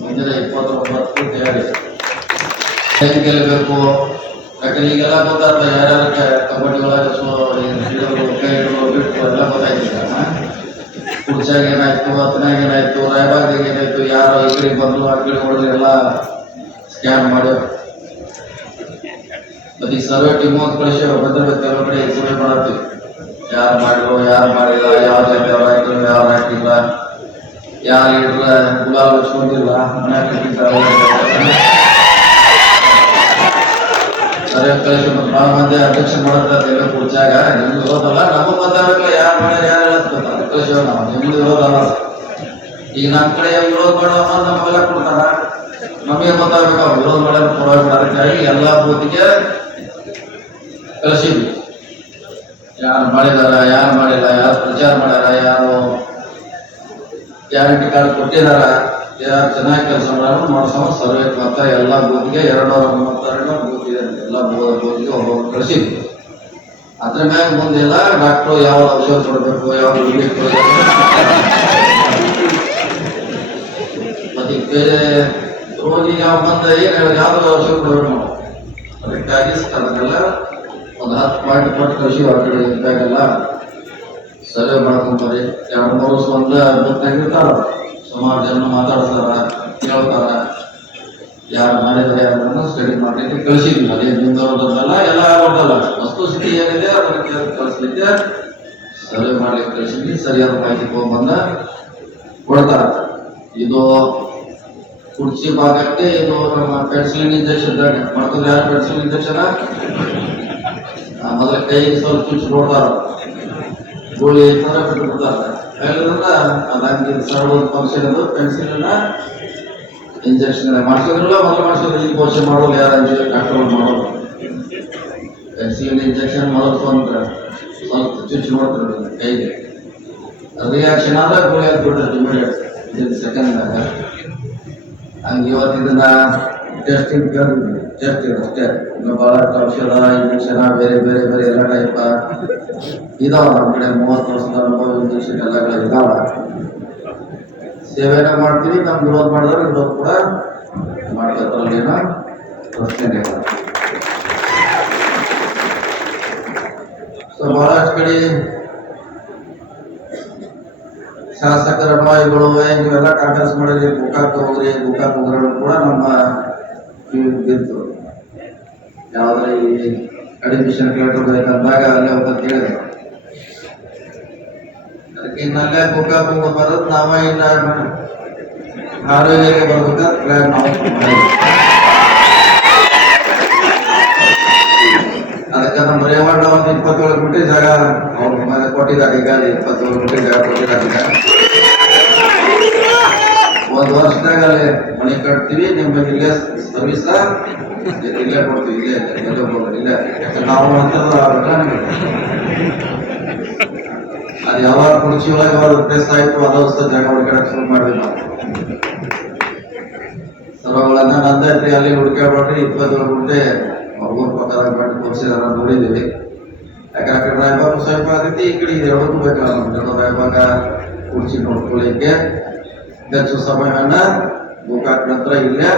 ಮುಂದಿನ ಇಪ್ಪತ್ತೊಂಬತ್ತು ತಯಾರಿ. ಹೆಂಗೆ ಗೆಲ್ಲಬೇಕು ಯಾಕಂದ್ರೆ ಈಗೆಲ್ಲ ಗೊತ್ತಾಗ್ತದೆ ಯಾರ್ಯಾರ ಕಬಡ್ಡಿ ಒಳಗೆ ಸೊ ಹಿಡಿದು ಎಲ್ಲ ಗೊತ್ತಾಯ್ತಿಲ್ಲ. ಕುರ್ಚಾಗ ಏನಾಯ್ತು ಹತ್ತನಾಗ ಏನಾಯ್ತು, ರಾಯಬಾಗ್ದಾಗ ಏನಾಯ್ತು, ಯಾರು ಈ ಕಡೆ ಬಂದು ಆ ಕಡೆ ಹೊಡೆದ್ರು ಎಲ್ಲ ಸ್ಕ್ಯಾನ್ ಮಾಡಿ. ಮತ್ತೆ ಸರ್ವೆ ಟೀಮ್ ಅಂತ ಕಳಿಸಿ ಬಂದಿರ್ಬೇಕು ಕೆಲವು ಕಡೆ ಸರ್ವೆ ಮಾಡತ್ತೀವಿ ಯಾರು ಮಾಡಿದ್ರು ಯಾರು ಮಾಡಿಲ್ಲ, ಯಾವ ಜನ ಅವ್ರು ಹಾಕಿದ್ರು, ಯಾರು ಹಾಕಿಲ್ಲ. ಯಾರು ಇಡ್ರ ಗುಲಾಲ್ ಹಚ್ಕೊಂಡಿಲ್ಲ ಮನ್ಯಾಗ ಕಟ್ಟಿದ್ದಾರೆ ಸರಿ ಕಳಿಸಿ ಭಾಳ ಮಂದಿ ಅಧ್ಯಕ್ಷ ಮಾಡತ್ತ ಎಲ್ಲ ಕುರ್ಚಾಗ ನಿಮ್ದು ಯಾರು ಯಾರು ಕಳಿಸಿವ ನಾವು ನಿಮ್ದು ಈಗ ನಮ್ಮ ಕಡೆ ವಿರೋಧ ಮಾಡೋ ನಮ್ಗೆಲ್ಲ ಕೊಡ್ತಾರ? ನಮಗೆ ಗೊತ್ತಾಗಬೇಕು, ಅವ್ರು ವಿರೋಧ ಮಾಡೋದು ಕೊಡೋಕೆ ಅದಕ್ಕಾಗಿ ಎಲ್ಲ ಬೂತಿಗೆ ಕಳಿಸಿದ್ವಿ. ಯಾರು ಮಾಡಿದಾರ, ಯಾರು ಮಾಡಿಲ್ಲ, ಯಾರು ಪ್ರಚಾರ ಮಾಡ್ಯಾರ, ಯಾರು ಗ್ಯಾರಂಟಿ ಕಾರ್ಡ್ ಕೊಟ್ಟಿದಾರ ಯಾರು ಚೆನ್ನಾಗಿ ಕೆಲಸ ಮಾಡ್ಯಾರ ಮಾಡ್ಸೋ ಸರ್ವೆ ಮತ್ತ ಎಲ್ಲ ಬೂತ್ಗೆ ಎರಡು ನೂರ ಮೂವತ್ತೆರಡು ಬೂತ್ ಇದೆ. ಎಲ್ಲ ಬೂತ್ಗೆ ಒಬ್ಬೊಬ್ರು ಕಳಿಸಿ ಅದ್ರ ಮ್ಯಾಗ ಮುಂದೆಲ್ಲ, ಡಾಕ್ಟ್ರು ಯಾವ ಔಷಧ ಕೊಡಬೇಕು ಯಾವ ಗುಳಿಗೆ ಕೊಡಬೇಕು. ಮತ್ತೆ ರೋಗಿಗೆ ಯಾವ ಬಂದ ಏನು ಯಾವ್ದು ಔಷಧ ಕೊಡಬೇಕು ಅದಕ್ಕಾಗಿ ಅದನ್ನೆಲ್ಲ ಒಂದು ಹತ್ತು ಪಾಯಿಂಟ್ ಕೊಟ್ಟು ಕಳಿಸಿ ಕಡೆ ಇದ್ದಾಗೆಲ್ಲ ಸರ್ವೆ ಮಾಡ್ಕೊಂತಾರೆ. ಎರಡು, ಮೂರು ವರ್ಷ ಒಂದು ಗೊತ್ತಾಗಿರ್ತಾರ ಸುಮಾರು ಜನ ಮಾತಾಡ್ತಾರ, ಕೇಳ್ತಾರ. ಯಾರು ಮಾಡಿದ್ರೆ ಯಾರನ್ನ ಸ್ಟಡಿ ಮಾಡ್ಲಿಕ್ಕೆ ಕಳಿಸಿದ್ವಿ. ಅದೇ ಮುಂದುವರೆದಲ್ಲ ಎಲ್ಲ ಅವ್ರದ್ದಲ್ಲ. ವಸ್ತು ಸ್ಥಿತಿ ಏನಿದೆ ಅದಕ್ಕೆ ಕಳಿಸ್ಲಿಕ್ಕೆ ಸರ್ವೆ ಮಾಡ್ಲಿಕ್ಕೆ ಕಳಿಸಿದ್ವಿ. ಸರಿಯಾದ ಮಾಹಿತಿ ತಗೊಂಡ್ಬಂದ ಕೊಡ್ತಾರ. ಇದು ಕುರ್ಚಿ ಭಾಗಕ್ಕೆ ಇದು ನಮ್ಮ ಪೆನ್ಸಿಲಿನ ಇಂಜೆಕ್ಷನ್ ಮಾಡ್ತಾರೆ ಯಾರು ಪೆನ್ಸಿಲ್ ಇಂಜೆಕ್ಷನ್ ಮೊದಲ ಕೈ ಸ್ವಲ್ಪ ಚುಚ್ಚಿ ಕೊಡ್ತಾರ. ಗೋಳಿ ತರ ಬಿಟ್ಟು ಬಿಡ್ತಾರೆ ಹೇಳಿದ್ರಿಂದ ಅದಂಗೆ ಸರ್ವ ಫಂಕ್ಷನ್ ಅದು. ಪೆನ್ಸಿಲಿನ ಇಂಜೆಕ್ಷನ್ ಮಾಡಿಸೋದ್ರಲ್ಲ, ಮೊದಲು ಮಾಡಿಸೋದು ಈ ಪೋಷಣೆ ಮಾಡೋದು, ಯಾರು ಕಂಟ್ರೋಲ್ ಮಾಡೋದು. ಪೆನ್ಸಿಲ್ ಇಂಜೆಕ್ಷನ್ ಮೊದಲು ಅಂದ್ರೆ ಸ್ವಲ್ಪ ಚುಚ್ಚು ಮಾಡ್ತಾರೆ ಕೈಗೆ. ರಿಯಾಕ್ಷನ್ ಆದಾಗ ಗೋಳಿ ಅದು ಬಿಡ್ರಿ ಇಮಿಡಿಯೇಟ್ ಇದು ಸೆಕೆಂಡ್ನಾಗ ಹಂಗೆ ಇವತ್ತಿನ ಟೆಸ್ಟಿಂಗ್ ಟೆಸ್ಟ್ ಟೆಸ್ಟ್ ಅಷ್ಟೇ. ಭಾಳಷ್ಟು ಔಷಧ, ಇಂಜೆಕ್ಷನ್, ಬೇರೆ ಬೇರೆ ಬೇರೆ ಎಲ್ಲ ಟೈಪ್. ಇದಾವ ನಮ್ಮ ಕಡೆ ಮೂವತ್ತು ವರ್ಷದ ಅನುಭವ ಇಂಜೆಕ್ಷನ್ ಇದಾವ. ಸೇವೆನ ಮಾಡ್ತೀವಿ ನಮ್ ವಿರೋಧ ಮಾಡಿದ್ರೆ ವಿರೋಧ ಕೂಡ ಮಾಡ್ಕೊತಾರಲ್ಲ ಏನೋ ಪ್ರಶ್ನೆ ಸೊ ಬಹಳಷ್ಟು ಕಡೆ ಶಾಸಕರ ಅನುಯಾಯಿಗಳು ಇವೆಲ್ಲ ಕಾಂಗ್ರೆಸ್ ಮಾಡಿದ್ರೆ ಗೋಕಾಕ್ ಹೋಗ್ರಿ ಗೋಕಾಕ್ ಹೋಗ್ರಿ ಕೂಡ ನಮ್ಮ ಬಿತ್ತು ಯಾವ್ದ್ರ ಈ ಅಡ್ಮಿಷನ್ ಕೇಳ್ಕೊಬೇಕಂದಾಗ ಅಲ್ಲೇ ಹೋಗ್ಬೇಕು ಹೇಳಿದೆ ಅದಕ್ಕೆ ಇನ್ನಲ್ಲೇ ಗೋಕಾಕ್ ಹೋಗೋ ಬರೋದು ನಾವ ಇಲ್ಲ ಆರೋಗ್ಯಕ್ಕೆ ಬರ್ಬೇಕಂತ ಪ್ಲಾನ್ ನಾವು ಮಾಡಿದ್ವಿ. ಅದಕ್ಕೆ ನಮ್ಮ ರೇವಣ್ಣ ಒಂದು ಇಪ್ಪತ್ತೇಳು ಗುಂಟೆ ಜಾಗ ಅವ್ರ ಮನೆ ಕೊಟ್ಟಿದ್ದಾರೆ, ಈಗ ಇಪ್ಪತ್ತೇಳು ಗುಂಟೆ ಜಾಗ ಕೊಟ್ಟಿದ್ದಾರೆ. ಈಗ ಒಂದು ವರ್ಷದಾಗ ಅಲ್ಲಿ ಮನೆ ಕಟ್ತೀವಿ, ನಿಮಗೆ ಇಲ್ಲೇ ಸರ್ವಿಸ ಇಲ್ಲೇ ಕೊಡ್ತೀವಿ, ಇಲ್ಲೇ ಎಲ್ಲೇ ಹೋಗೋದು, ಇಲ್ಲೇ. ನಾವು ಅಂತಂದ್ರೆ ಅದು ಯಾವಾಗ ಕುರ್ಚಿ ಒಳಗೆ ಯಾವಾಗ ಪ್ಲೇಸ್ ಆಯ್ತು ಅದ ಹೊಸ ಜಾಗ ಹುಡುಕಾಡಕ್ ಶುರು ಮಾಡಿದ್ವಿ ನಾವು. ಸರ್ವಗಳನ್ನ ನಂದೈತ್ರಿ ಅಲ್ಲಿ ಹುಡುಕಾಡ್ಬಿಟ್ರಿ ಇಪ್ಪತ್ತೇಳು ಗುಂಟೆ ಅವ್ರ ಪ್ರಕಾರ ಮಾಡಿ ತೋರಿಸಿದಾರ ನೋಡಿದೀವಿ ಯಾಕಂದ್ರೆ ರಾಯಬಾಗ ಸ್ವಲ್ಪ ಆಗೈತಿ ಈ ಕಡೆ ಎರಡಕ್ಕೂ ಎರಡು ರಾಯಬಾಗ ಕುರ್ಚಿ ನೋಡ್ಕೊಳ್ಳಿಕ್ಕೆ. ಹೆಚ್ಚು ಸಮಯವನ್ನ ಗೋಕಾಕ್ ನಂತರ ಇಲ್ಲೇ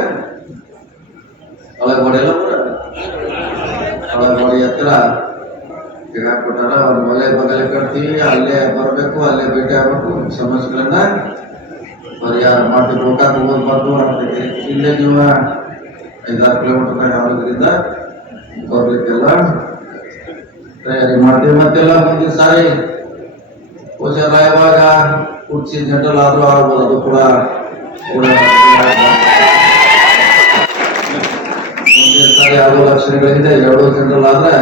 ಒಳಗೋಡೆ ಎಲ್ಲ ಪೂರ ಒಳಗೋಡೆ ಹತ್ರ ಕೊಟ್ಟಾರ ಅವ್ರ ಮಲೆ ಬಗಲೆ ಕಟ್ತೀವಿ ಅಲ್ಲೇ ಬರಬೇಕು ಅಲ್ಲೇ ಭೇಟಿ ಆಗ್ಬೇಕು ಸಮಸ್ಯೆಗಳನ್ನ ಪರಿಹಾರ ಮಾಡ್ತೀವಿ ಗೋಕಾಕ್ ಹೋಗಿ ಬರ್ದು ಆಗ್ತೈತಿ ಇಲ್ಲೇ ನೀವು ಐದಾರು ಕಿಲೋಮೀಟರ್ ಆಗೋದ್ರಿಂದ ಬರ್ಲಿಕ್ಕೆಲ್ಲ ತಯಾರಿ ಮಾಡ್ತೀವಿ ಮತ್ತೆಲ್ಲ ಮುಂದಿನ ಸಾರಿ ಬಹುಶಃ ಯಾವಾಗ ಕುರ್ಚಿ ಜನರಲ್ ಆದ್ರೂ ಆಗ್ಬೋದು ಅದು ಕೂಡ ಸಾರಿ ಲಕ್ಷಣಗಳಿಂದ ಎರಡು ಜನರಲ್ ಆದ್ರೆ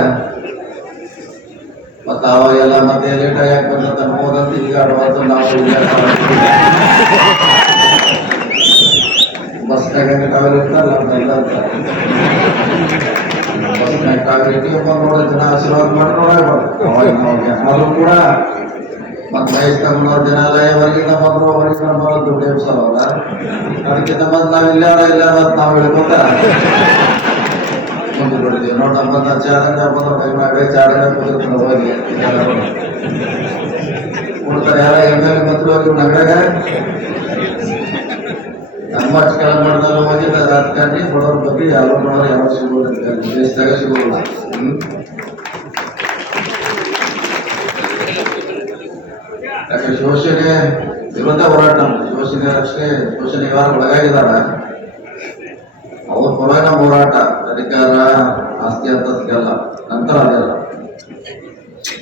ಮತ್ತ ಅವಾಗೆಲ್ಲ ಮತ್ತೆ ಲೇಟ್ ಆಗಿ ಬಂದಂತ ಅನ್ಬೋದಂತ ಈಗ ಅಡ್ವಾನ್ಸ್ ನಾವು ಬಸ್ನಾಗ ಇರ್ತಾರಲ್ಲ ಬಸ್ನಾಗ ಟಾವೆಲ್ ಇಟ್ಟು ನೋಡೋ ಜನ ಆಶೀರ್ವಾದ ಮಾಡಿ ನೋಡಬೇಕು ಅವಾಗ ಕೂಡ ಮತ್ತೆ ಬರೋ ದುಡ್ಡು ನಾವು ಇಲ್ಲ ನಾವು ಹೇಳ್ಕೊತ ಮುಂದೆ ಬಿಡ್ತೀವಿ ನೋಡಿ ನಮ್ಮ ಕೊಡ್ತಾರೆ ಯಾರ ಅಷ್ಟು ಕೆಳಗೆ ಮಾಡಿದಾಗ ರಾಜಕಾರಣಿ ಬಗ್ಗೆ ಬಡವ್ರು ಯಾವ ಸಿಗೋದಿಲ್ಲ. ದೇಶದಾಗ ಸಿಗೋದಿಲ್ಲ. ಹ್ಮ್ ಯಾಕೆ ಶೋಷಣೆ ವಿರುದ್ಧ ಹೋರಾಟ. ಶೋಷಣೆ ಅಷ್ಟೇ ಶೋಷಣೆ ಯಾರು ಒಳಗಾಗಿದ್ದಾರ. ಅವ್ರ ಪರವಾಗಿ ನಮ್ಮ ಹೋರಾಟ. ಅಧಿಕಾರ, ಆಸ್ತಿ ಅಂತ ಸಿಗಲ್ಲ. ನಂತರ ಅದೆಲ್ಲ.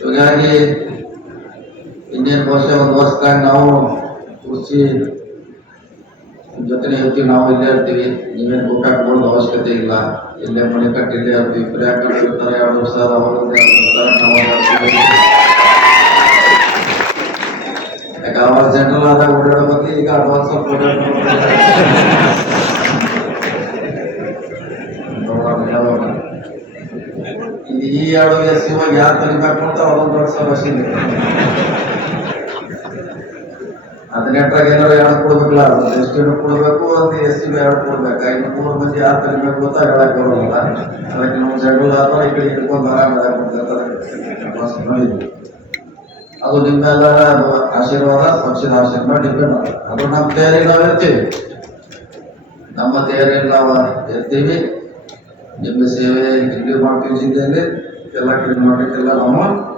ಹೀಗಾಗಿ ಇಂಡಿಯನ್ ಭಾಷೆ ಒಂದು ವರ್ಷದಾಗ ನಾವು ಕೃಷಿ ಜೊತೆ ಇರ್ತೀವಿ. ನಾವು ಇಲ್ಲೇ ಇರ್ತೀವಿ. ನೀವೇನು ಊಟ ಹಾಕೊಳ್ಳೋದು ಅವಶ್ಯಕತೆ ಇಲ್ಲ. ಇಲ್ಲೇ ಮನೆ ಕಟ್ಟಿ ಇಲ್ಲೇ ಇರ್ತೀವಿ. ಪ್ರಿಯಾಕ್ ಇರ್ತಾರೆ. ಎರಡು ವರ್ಷ ಅವರು ಈಗ ಅಡ್ವಾನ್ಸ್ ಸ್ವಲ್ಪ ಓಡಾಡೋ ಇದು ಈ ಎರಡು ಎಸ್ ಇವಾಗ ಯಾರು ತಲಿಬೇಕು ಅಂತ ಅದೊಂದು ದೊಡ್ಡ ಸಮಸ್ಯೆ ಇದೆ ಹದಿನೆಂಟರಾಗ ಏನಾರ ಎರಡು ಕೊಡ್ಬೇಕಲ್ಲ ಒಂದು ಎಸ್ ಟಿ ಕೊಡ್ಬೇಕು ಒಂದು ಎಸ್ ಸಿ ಎರಡು ಕೊಡ್ಬೇಕು ಐದು ಮೂರು ಮಂದಿ ಯಾರು ತಲಿಬೇಕು ಅಂತ ಹೇಳಕ್ ಬರೋಲ್ಲ ಅದಕ್ಕೆ ನಾವು ಜನರಲ್ ಆದ್ರೆ ಈ ಕಡೆ ಹಿಡ್ಕೊಂಡು ಆರಾಮ ಅದು ನಿಮ್ಮೆಲ್ಲರ ಆಶೀರ್ವಾದ ಪಕ್ಷದ ಆಶೀರ್ವಾದ ಡಿಪೆಂಡ್ ಅದು ನಮ್ಮ ತಯಾರಿ ನಾವು ಇರ್ತೀವಿ. ನಮ್ಮ ತೇರಿ ನಾವು ಇರ್ತೀವಿ. ನಿಮ್ಮ ಸೇವೆ ಇಲ್ಲಿ ಮಾಡ್ತೀವಿ ಜಿಲ್ಲೆಯಲ್ಲಿ. ಎಲ್ಲ ಕ್ಲೀನ್ ಮಾಡಲಿಕ್ಕೆಲ್ಲ ನಾವು